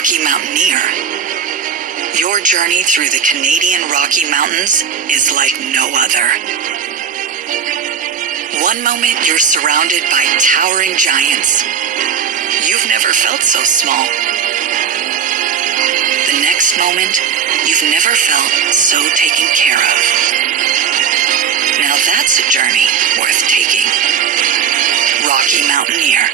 Rocky Mountaineer. Your journey through the Canadian Rocky Mountains is like no other. One moment you're surrounded by towering giants. You've never felt so small. The next moment, you've never felt so taken care of. Now that's a journey worth taking. Rocky Mountaineer.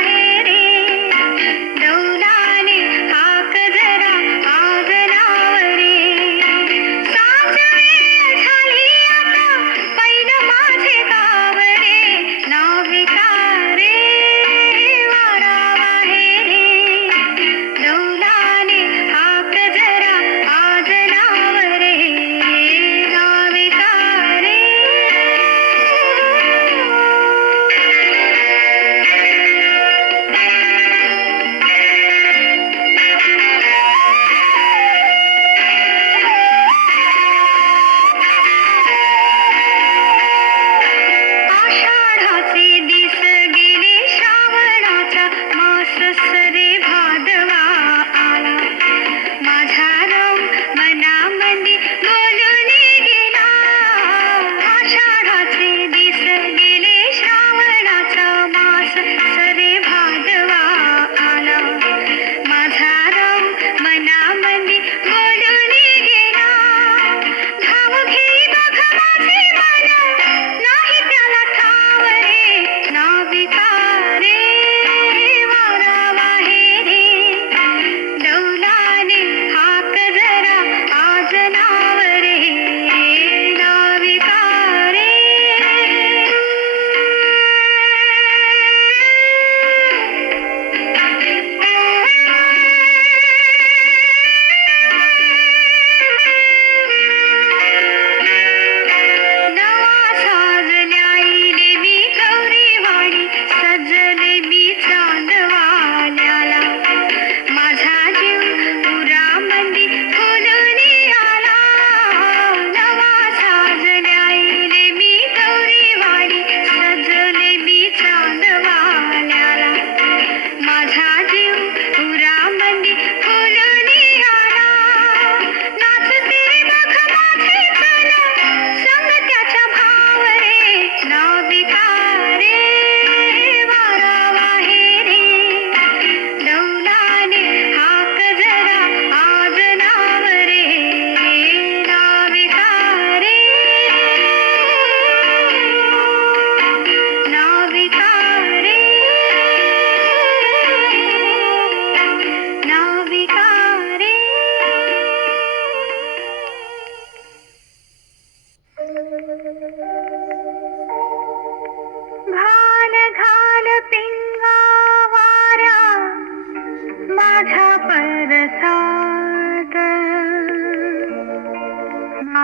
वारे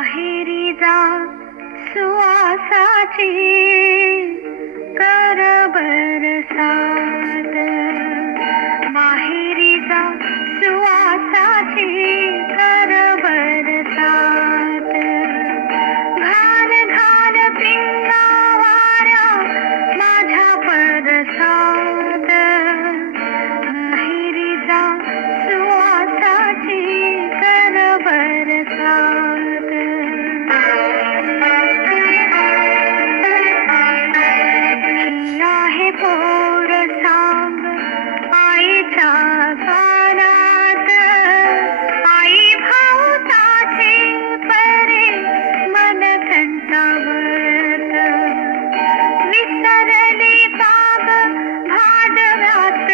माहेरी जा सुवासाची कर बरसात, माहेरी जा सुवासाची कर बरसात, घाल घाल पिंगा वाऱ्या माझ्या परसात, माहेरी जा सुवासाची कर बरसात. आहे पोर सांग आईच्या गाण्यात, आई भाऊताचे परे मन कंटावत, विसरली बाब भादव्यात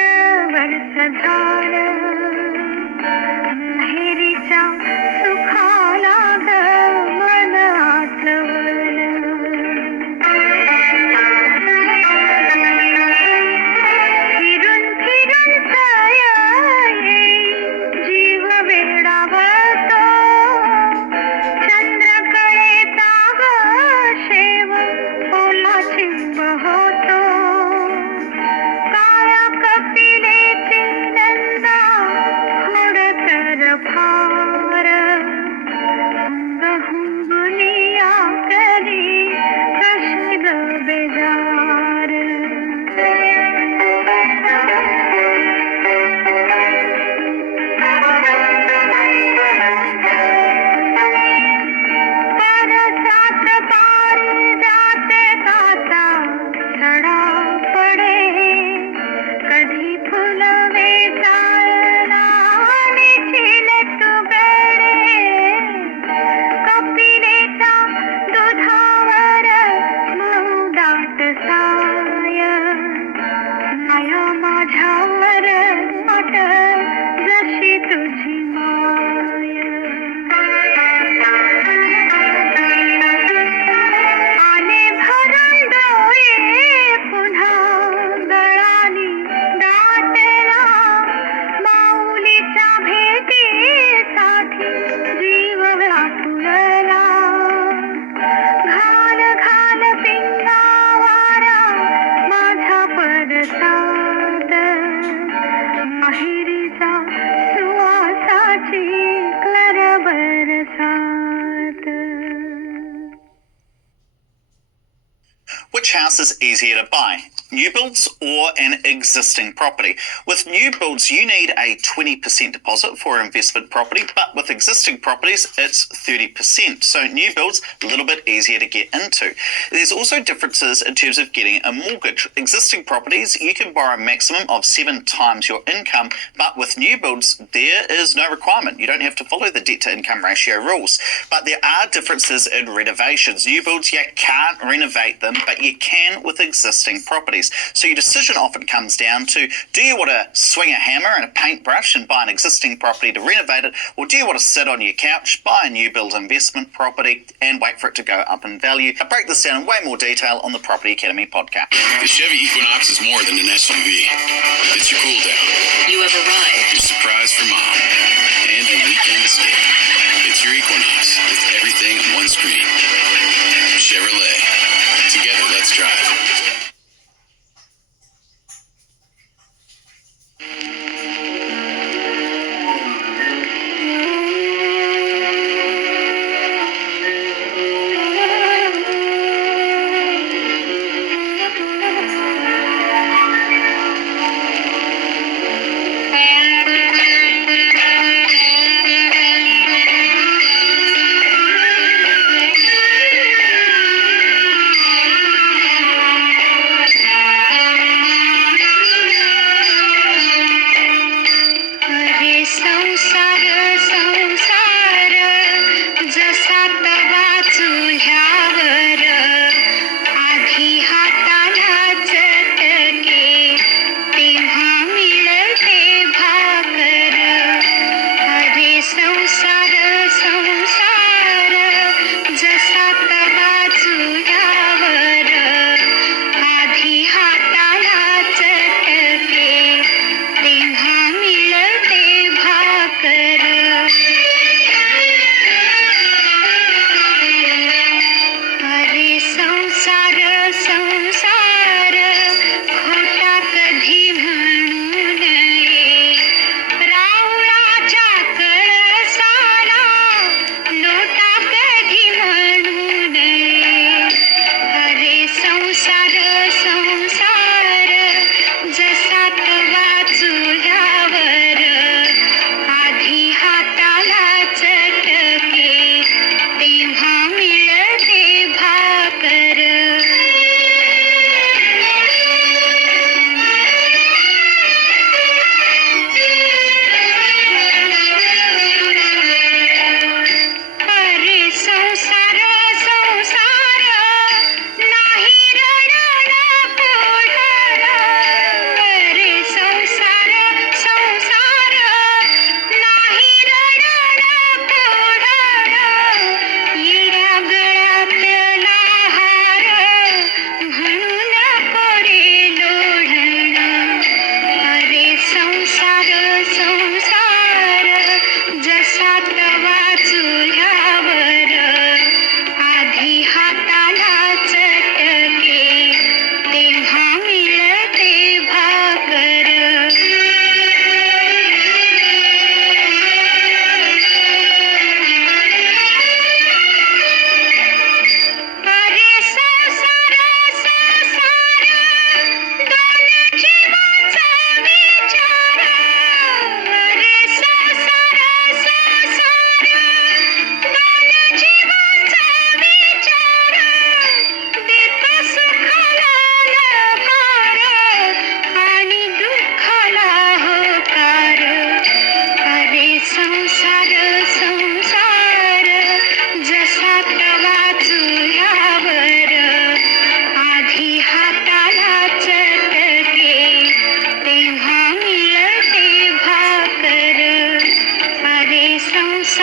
वर्ष झालं, माहेरीच्या सुखाला ग मन आठवलं. फिरून फिरून सय जीव वेडावतो, चंद्रकळेचा ग शेव ओला चिंब होतो, काळ्या कपिलेची नंदा खोडकर फार, हुंग हुंगुनिया करी कशी ग बेजार. परसात पारी जाते काता सडा पडे, कधी फुल वेचायला आणि चिलट गडे, कपिलेच्या दुधावर मऊ दाट साय, माया माझ्यावर वाट जशी तुझी माय. आले भरून डोळे पुन्हा गळाली दाटला, माऊलीच्या भेटीसाठी जीव व्याकुळला, घाल घाल पिंगा वाऱ्या माझ्या परसात, माहेरीचा सुवासाची कर बरसात. Which house is easier to buy, new builds or an existing property? With new builds, you need a 20% deposit for an investment property, but with existing properties, it's 30%. So new builds, a little bit easier to get into. There's also differences in terms of getting a mortgage. Existing properties, you can borrow a maximum of 7 times your income, but with new builds, there is no requirement. You don't have to follow the debt to income ratio rules. But there are differences in renovations. New builds, you can't renovate them, but you can with existing properties. So your decision often comes down to, do you want to swing a hammer and a paintbrush and buy an existing property to renovate it, or do you want to sit on your couch, buy a new build investment property and wait for it to go up in value? I break this down in way more detail on the Property Academy podcast. The Chevy Equinox is more than an SUV. It's your cool down, You have arrived. your surprise for mom, and your weekend escape. It's your Equinox with everything on one screen. Chevrolet. Together, let's drive.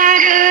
matter.